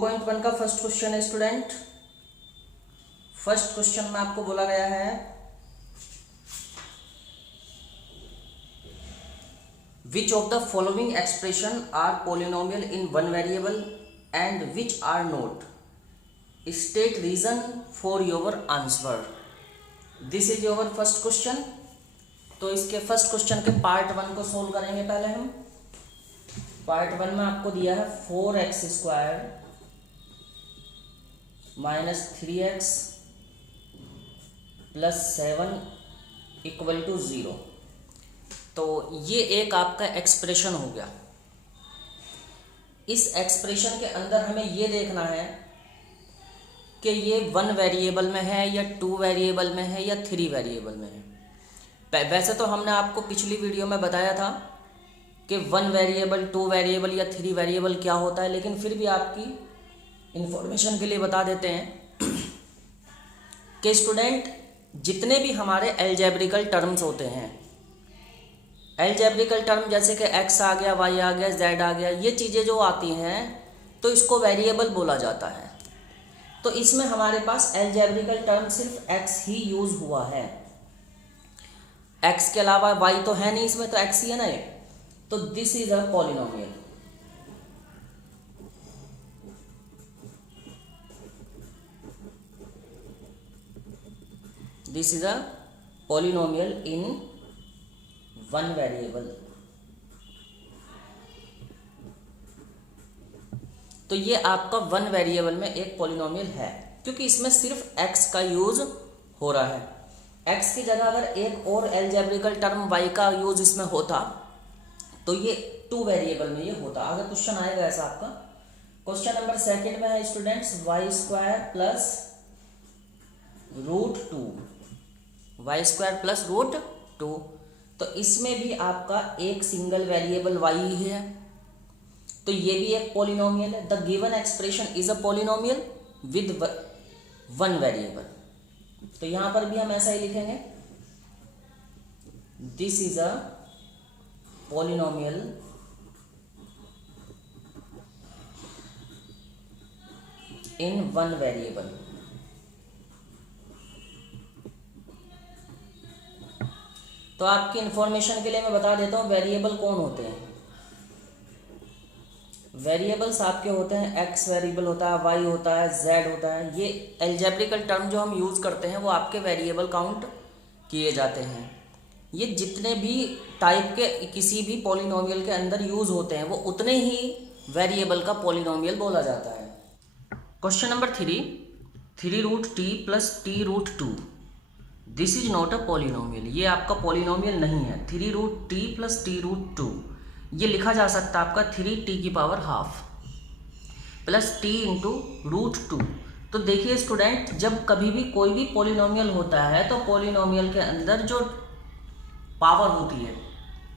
2.1 का first question है student. First question में आपको बोला गया है which of the following expression are polynomial in one variable and which are not, state reason for your answer. This is your first question. तो इसके first question के part 1 को सोल्व करेंगे। पहले हम पार्ट 1 में आपको दिया है 4x² minus 3x plus 7 equal to 0। तो ये एक आपका एक्सप्रेशन हो गया। इस एक्सप्रेशन के अंदर हमें ये देखना है कि ये 1 वेरिएबल में है या 2 वेरिएबल में है या 3 वेरिएबल में है। वैसे तो हमने आपको पिछली वीडियो में बताया था कि 1 वेरिएबल, 2 वेरिएबल या 3 वेरिएबल क्या होता है, लेकिन फिर भी आपकी इंफॉर्मेशन के लिए बता देते हैं कि स्टूडेंट जितने भी एल्जेब्रिकल एल्जेब्रिकल टर्म्स होते हैं, एल्जेब्रिकल टर्म जैसे कि x आ गया, y आ गया, z आ गया, ये चीज़ें जो आती हैं तो इसको वेरिएबल बोला जाता है। तो इसमें हमारे पास एल्जेब्रिकल टर्म सिर्फ x ही यूज़ हुआ है। x के अलावा y तो है नहीं इसमें, तो x ही है ना ये। तो this is a polynomial. This is a polynomial in 1 variable. तो ये आपका 1 वेरिएबल में एक पॉलिनोमियल है, क्योंकि इसमें सिर्फ x का यूज हो रहा है। x की जगह अगर एक और एल्जेब्रिकल टर्म y का यूज इसमें होता तो ये 2 वेरिएबल में ये होता। अगर क्वेश्चन आएगा ऐसा आपका, क्वेश्चन नंबर 2 में है students y² plus √2, y² plus √2। तो इसमें भी आपका एक सिंगल वेरिएबल y ही है, तो ये भी एक पॉलिनोमियल है। The given expression is a polynomial with 1 variable. तो यहां पर भी हम ऐसा ही लिखेंगे, this is a polynomial in 1 variable. तो आपकी इंफॉर्मेशन के लिए मैं बता देता हूं वेरिएबल कौन होते हैं। वेरिएबल्स आपके होते हैं x वेरिएबल होता है, y होता है, z होता है। ये एल्जेब्रिकल टर्म जो हम यूज़ करते हैं वो आपके वेरिएबल काउंट किए जाते हैं। ये जितने भी टाइप के किसी भी पॉलिनोमियल के अंदर यूज़ होते हैं वो उतने ही वेरिएबल का पॉलिनोमियल बोला जाता है। Question number 3 √t plus t√2। This is not a polynomial. ये आपका पॉलिनोमियल नहीं है। 3√t प्लस t√2 ये लिखा जा सकता है आपका 3t² प्लस t इंटू √2। तो देखिए स्टूडेंट, जब कभी भी कोई भी पॉलिनोमियल होता है तो पॉलिनोमियल के अंदर जो पावर होती है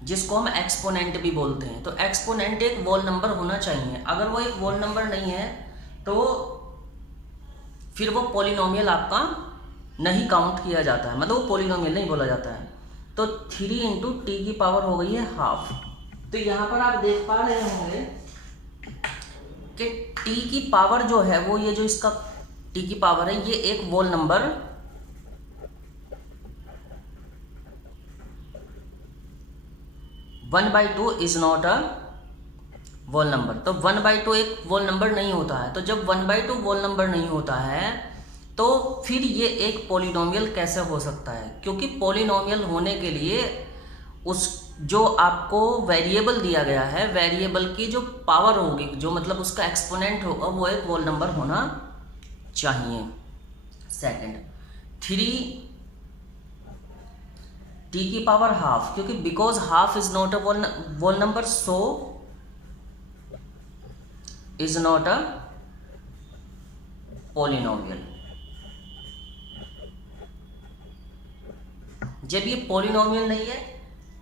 जिसको हम एक्सपोनेंट भी बोलते हैं, तो एक्सपोनेंट एक वोल नंबर होना चाहिए। अगर वो एक वोल नंबर नहीं है तो फिर वो पॉलिनोमियल आपका नहीं काउंट किया जाता है, मतलब वो पॉलिनोमियल नहीं बोला जाता है। तो 3 इंटू t² हो गई है ½ तो यहाँ पर आप देख पा रहे होंगे कि t² जो है वो ये जो इसका t² है ये एक whole number 1/2 is not a whole number. तो 1/2 एक वोल नंबर नहीं होता है। तो जब 1/2 वोल नंबर नहीं होता है तो फिर ये एक पॉलिनोमियल कैसे हो सकता है? क्योंकि पॉलिनोमियल होने के लिए उस जो आपको वेरिएबल दिया गया है, वेरिएबल की जो पावर होगी, जो मतलब उसका एक्सपोनेंट होगा, वो एक वोल नंबर होना चाहिए। सेकंड, 3t², क्योंकि because ½ is not a whole number, so is not a polynomial. जब ये पॉलिनोमियल नहीं है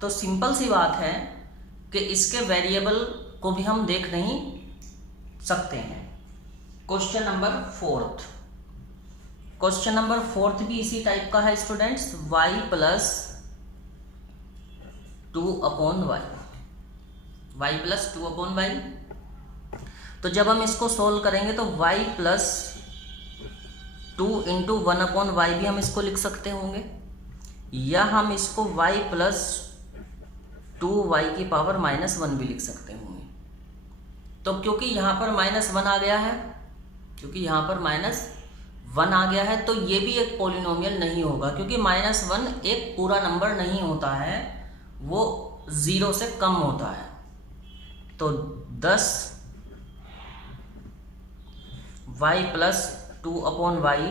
तो सिंपल सी बात है कि इसके वेरिएबल को भी हम देख नहीं सकते हैं। क्वेश्चन नंबर 4 भी इसी टाइप का है students. y plus 2/y, y plus 2/y। तो जब हम इसको सोल्व करेंगे तो y प्लस 2 इंटू 1/y भी हम इसको लिख सकते होंगे, या हम इसको y प्लस 2y की पावर -1 भी लिख सकते होंगे। तो क्योंकि यहाँ पर -1 आ गया है, -1 आ गया है, तो ये भी एक पॉलिनोमियल नहीं होगा, क्योंकि -1 एक पूरा नंबर नहीं होता है, वो 0 से कम होता है। तो 10 y plus 2/y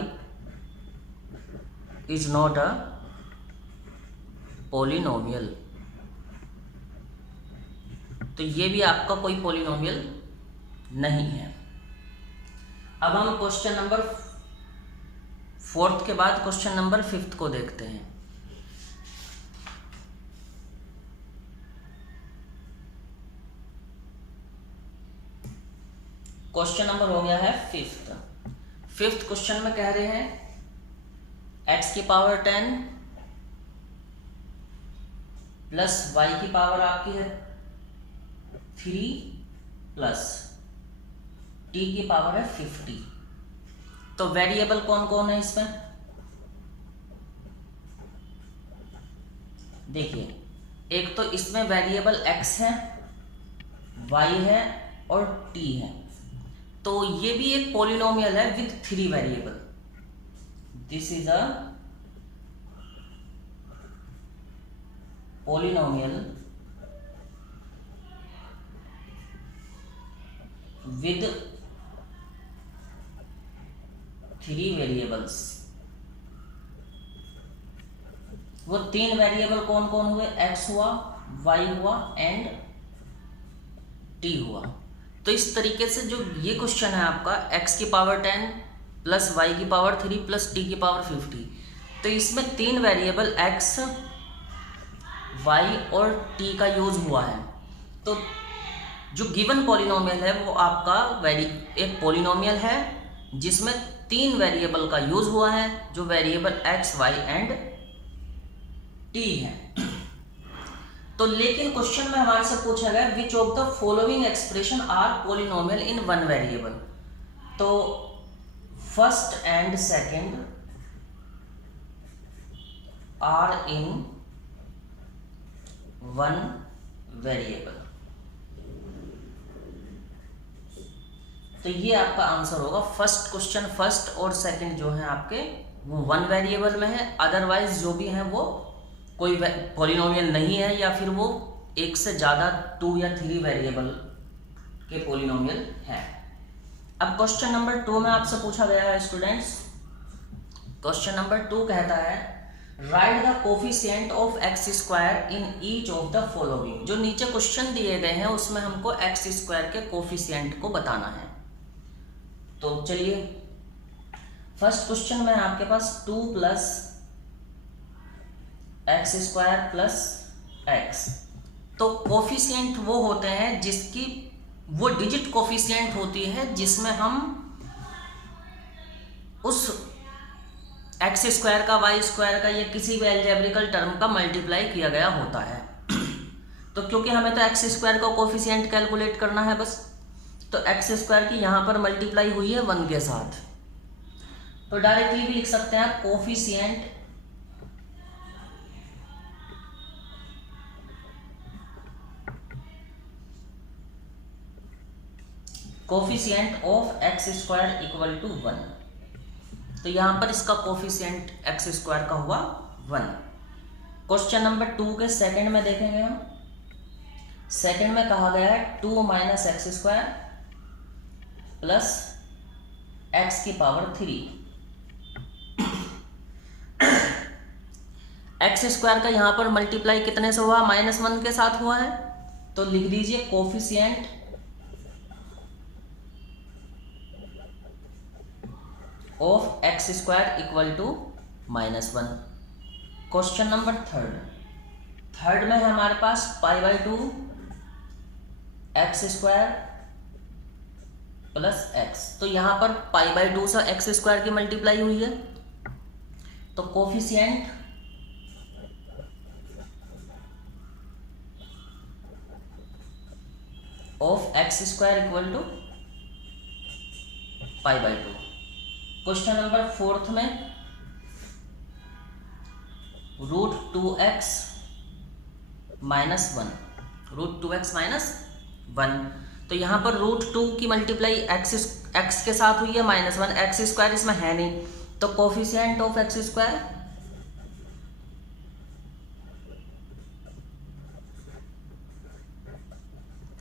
is not a polynomial. तो ये भी आपका कोई पॉलिनोमियल नहीं है। अब हम क्वेश्चन नंबर 4 के बाद क्वेश्चन नंबर 5 को देखते हैं। क्वेश्चन नंबर हो गया है 5th क्वेश्चन में कह रहे हैं x की पावर 10 प्लस y की पावर आपकी है 3 प्लस t की पावर है 50। तो वेरिएबल कौन कौन है इसमें? देखिए, एक तो इसमें वेरिएबल x है, y है और t है। तो ये भी एक पॉलिनोमियल है with 3 variable. This is a polynomial with 3 variables. वो 3 वेरिएबल कौन कौन हुए? x हुआ, y हुआ एंड t हुआ। तो इस तरीके से जो ये क्वेश्चन है आपका x की पावर 10 प्लस y की पावर 3 प्लस t की पावर 50, तो इसमें 3 वेरिएबल x, y और t का यूज हुआ है। तो जो गिवन पॉलिनोमियल है वो आपका एक पॉलिनोमियल है जिसमें 3 वेरिएबल का यूज हुआ है, जो variable x, y and t है। तो लेकिन क्वेश्चन में हमारे से पूछा गया which of the following expression are polynomial in 1 variable. तो first and second are in 1 variable. तो ये आपका आंसर होगा। फर्स्ट क्वेश्चन, फर्स्ट और सेकंड जो है आपके वो 1 वेरिएबल में है, अदरवाइज जो भी है वो कोई पॉलिनोमियल नहीं है, या फिर वो एक से ज़्यादा 2 या 3 वेरिएबल के पॉलिनोमियल है। अब क्वेश्चन नंबर 2 में आपसे पूछा गया है स्टूडेंट्स, क्वेश्चन नंबर 2 कहता है right the coefficient of x square in each of the following. जो नीचे क्वेश्चन दिए गए हैं उसमें हमको एक्स स्क्वायर के कोफिशिएंट को बताना है। तो चलिए, फर्स्ट क्वेश्चन में आपके पास 2 plus x square plus x. तो कोफिशिएंट वो होते हैं जिसकी वो डिजिट कोफिशिएंट होती है जिसमें हम उस एक्स स्क्वायर का, वाई स्क्वायर का या किसी भी अलजेब्रिकल टर्म का मल्टीप्लाई किया गया होता है। तो क्योंकि हमें तो एक्स स्क्वायर का कोफिशिएंट कैलकुलेट करना है बस, तो एक्स स्क्वायर की यहाँ पर मल्टीप्लाई हुई है 1 के साथ, तो डायरेक्टली भी लिख सकते हैं coefficient of x square equal to 1। तो यहां पर इसका कोफिशिएंट एक्स स्क्वायर का हुआ 1। क्वेश्चन नंबर 2 के सेकंड में देखेंगे हम। सेकंड में कहा गया है 2 minus x square plus x की पावर 3। एक्स स्क्वायर का यहां पर मल्टीप्लाई कितने से हुआ? -1 के साथ हुआ है। तो लिख दीजिए coefficient of x square equal to -1। Question number third में है हमारे पास π/2 एक्स स्क्वायर प्लस एक्स। तो यहां पर π/2 से एक्स स्क्वायर की मल्टीप्लाई हुई है, तो coefficient of x square equal to π/2। Question number 4 में √2x -1, √2x -1। तो यहाँ पर √2 की मल्टीप्लाई x के साथ हुई है -1, x² इसमें है नहीं, तो कोफिशिएंट ऑफ x²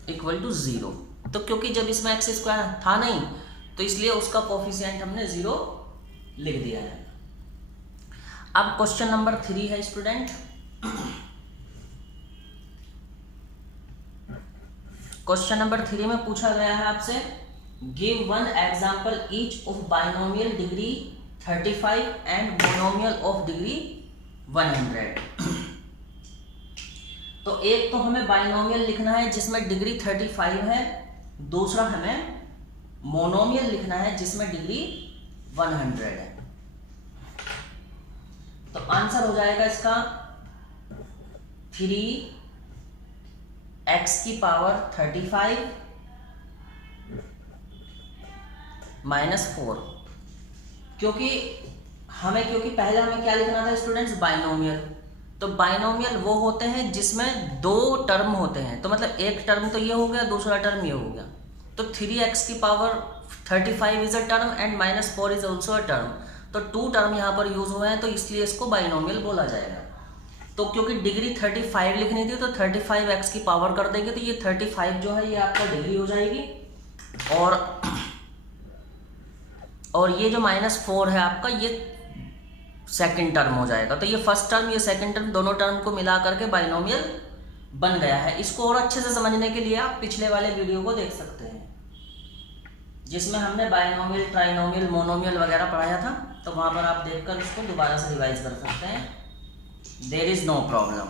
= 0। तो क्योंकि जब इसमें x² था नहीं तो इसलिए उसका कोफिशिएंट हमने 0 लिख दिया है। अब क्वेश्चन नंबर 3 है स्टूडेंट। क्वेश्चन नंबर 3 में पूछा गया है आपसे, give one example each of binomial degree 35 and monomial of degree 100। तो एक तो हमें बाइनोमियल लिखना है जिसमें डिग्री 35 है, दूसरा हमें मोनोमियल लिखना है जिसमें डिग्री 100 है। तो आंसर हो जाएगा इसका 3x⁵ 35 -4। क्योंकि पहले हमें क्या लिखना था स्टूडेंट्स, बाइनोमियल। तो बाइनोमियल वो होते हैं जिसमें 2 टर्म होते हैं, तो मतलब एक टर्म तो ये हो गया, दूसरा टर्म ये हो गया। तो 3x⁵ is a term and -4 is also a term. तो 2 टर्म यहाँ पर यूज हुए हैं, तो इसलिए इसको बाइनोमियल बोला जाएगा। तो क्योंकि डिग्री 35 लिखनी थी तो 35x⁵ कर देंगे, तो ये 35 जो है ये आपका डिग्री हो जाएगी, और ये जो -4 है आपका ये सेकंड टर्म हो जाएगा। तो ये फर्स्ट टर्म ये सेकंड टर्म दोनों टर्म को मिला करके बाइनोमियल बन गया है। इसको और अच्छे से समझने के लिए आप पिछले वाले वीडियो को देख सकते हैं जिसमें हमने बाइनोमियल, ट्राइनोमियल, मोनोमियल वगैरह पढ़ाया था। तो वहाँ पर आप देखकर इसको दोबारा से रिवाइज कर सकते हैं, देयर इज नो प्रॉब्लम।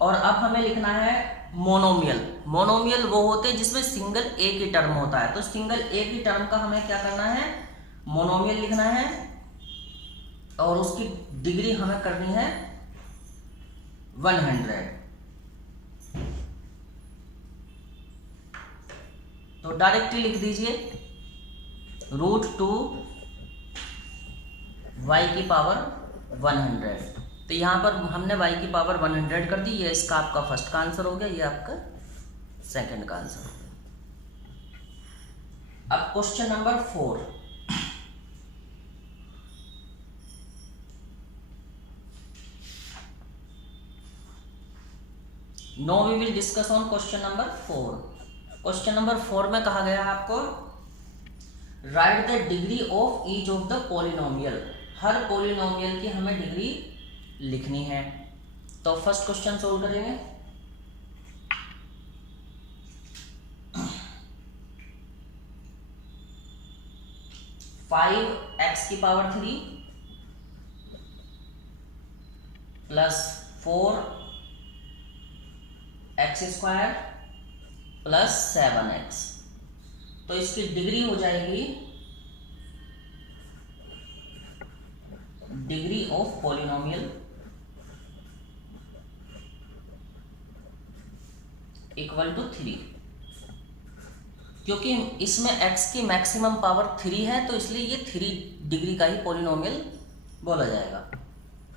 और अब हमें लिखना है मोनोमियल। मोनोमियल वो होते हैं जिसमें सिंगल एक ही टर्म होता है। तो सिंगल एक ही टर्म का हमें क्या करना है, मोनोमियल लिखना है, और उसकी डिग्री हमें करनी है 100। तो डायरेक्टली लिख दीजिए √2y⁴ 100। तो यहां पर हमने y⁴ 100 कर दी। ये इसका आपका फर्स्ट का आंसर हो गया, ये आपका सेकंड का आंसर हो गया। अब question number 4। No we will discuss on question number 4। Question number 4 में कहा गया है आपको, write the degree of each of the polynomial. हर पॉलिनोमियल की हमें डिग्री लिखनी है। तो फर्स्ट क्वेश्चन सोल्व करेंगे। (5x⁵ + 4x² + 7x। तो इसकी डिग्री हो जाएगी डिग्री ऑफ पॉलिनोमियल = 3। क्योंकि इसमें x की मैक्सिमम पावर 3 है, तो इसलिए ये 3 डिग्री का ही पॉलिनोमियल बोला जाएगा।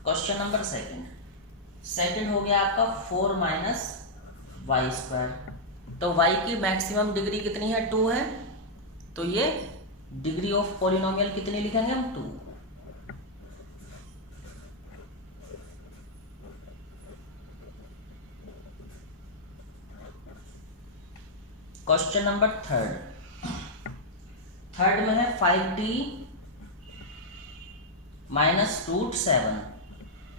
क्वेश्चन नंबर सेकंड हो गया आपका 4 - y²। तो y की मैक्सिमम डिग्री कितनी है, 2 है। तो ये डिग्री ऑफ पॉलिनोमियल कितनी लिखेंगे हम, 2। क्वेश्चन नंबर थर्ड में है 5t - √7।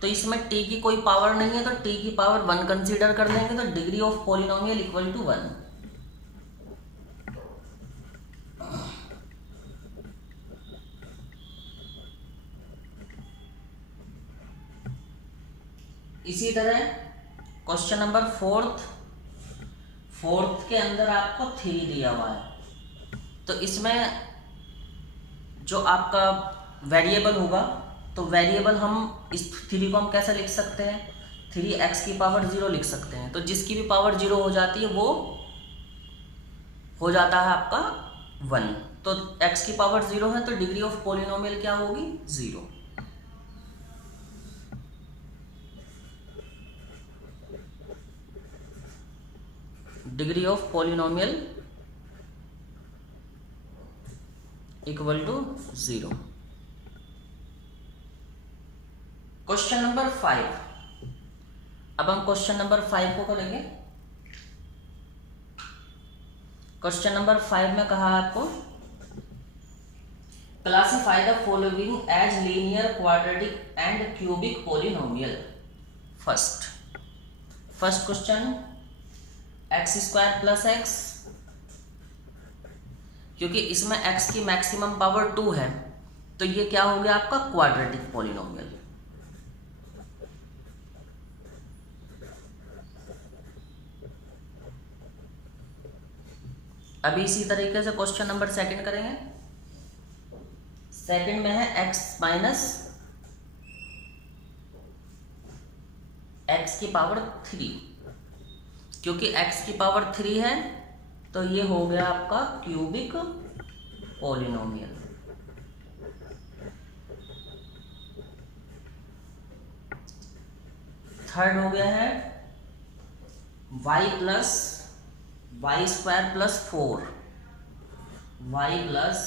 तो इसमें t की कोई पावर नहीं है, तो t की पावर 1 कंसीडर कर लेंगे। तो डिग्री ऑफ पॉलिनोमियल = 1। इसी तरह क्वेश्चन नंबर फोर्थ के अंदर आपको 3 दिया हुआ है। तो इसमें जो आपका वेरिएबल होगा, तो वेरिएबल हम इस 3 को हम कैसे लिख सकते हैं, 3x⁴ लिख सकते हैं। तो जिसकी भी पावर 0 हो जाती है वो हो जाता है आपका 1। तो x की पावर 0 है तो डिग्री ऑफ पॉलिनोमियल क्या होगी? 0। Degree of polynomial equal to 0। Question number 5। अब हम क्वेश्चन नंबर 5 को करेंगे। क्वेश्चन नंबर 5 में कहा आपको classify the following as linear, quadratic and cubic polynomial. First question x² plus x, क्योंकि इसमें x की मैक्सिमम पावर 2 है तो ये क्या हो गया आपका? Quadratic polynomial. अभी इसी तरीके से क्वेश्चन नंबर 2 करेंगे। सेकंड में है x माइनस x की पावर 3, क्योंकि x की पावर 3 है तो ये हो गया आपका क्यूबिक पॉलिनोमियल। थर्ड हो गया है y plus y² plus 4, y plus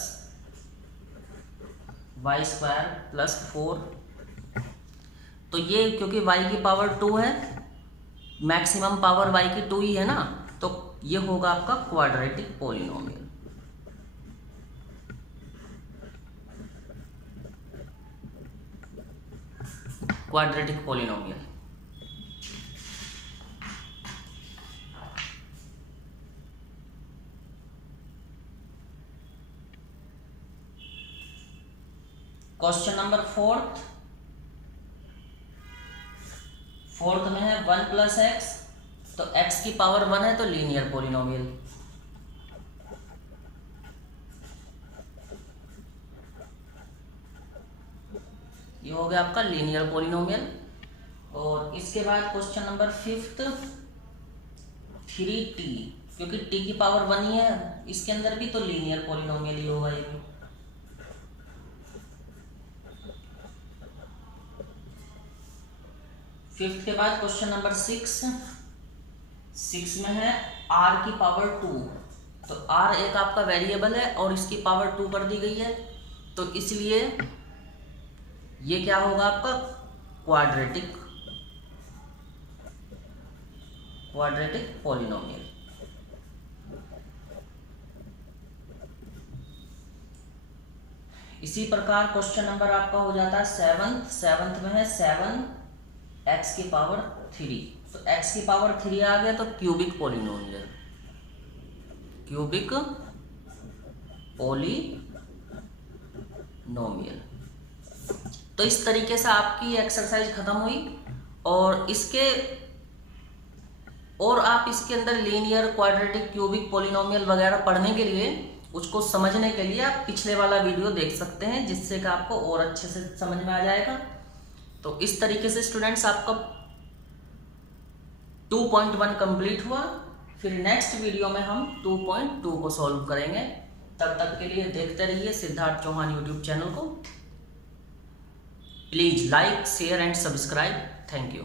y² plus 4। तो ये क्योंकि y की पावर 2 है, मैक्सिमम पावर y की 2 ही है ना, तो ये होगा आपका quadratic polynomial. Quadratic polynomial. Question number 4th में है 1 प्लस x, तो x की पावर 1 है तो लीनियर पॉलिनोमियल। ये हो गया आपका लीनियर पॉलिनोमियल। और इसके बाद क्वेश्चन नंबर 5th 3t, क्योंकि t की पावर 1 ही है इसके अंदर भी, तो लीनियर पॉलिनोमियल ही होगा ये भी। फिफ्थ के बाद क्वेश्चन नंबर 6 में है r की पावर 2, तो r एक आपका वेरिएबल है और इसकी पावर 2 कर दी गई है, तो इसलिए ये क्या होगा आपका? Quadratic polynomial. इसी प्रकार क्वेश्चन नंबर आपका हो जाता है 7th में है 7x की पावर 3, तो x की पावर 3 आ गया तो क्यूबिक पॉलिनोमियल। तो इस तरीके से आपकी एक्सरसाइज खत्म हुई। और आप इसके अंदर लीनियर, क्वाड्रेटिक, क्यूबिक पॉलिनोमियल वगैरह पढ़ने के लिए, उसको समझने के लिए आप पिछले वाला वीडियो देख सकते हैं, जिससे कि आपको और अच्छे से समझ में आ जाएगा। तो इस तरीके से स्टूडेंट्स आपका 2.1 कंप्लीट हुआ। फिर नेक्स्ट वीडियो में हम 2.2 को सॉल्व करेंगे। तब तक के लिए देखते रहिए सिद्धार्थ चौहान यूट्यूब चैनल को। Please like, share and subscribe. Thank you.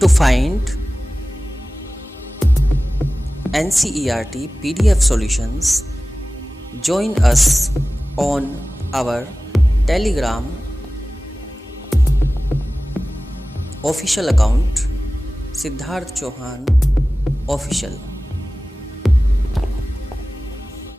To find NCERT PDF solutions, join us on our Telegram official account Siddharth Chauhan Official.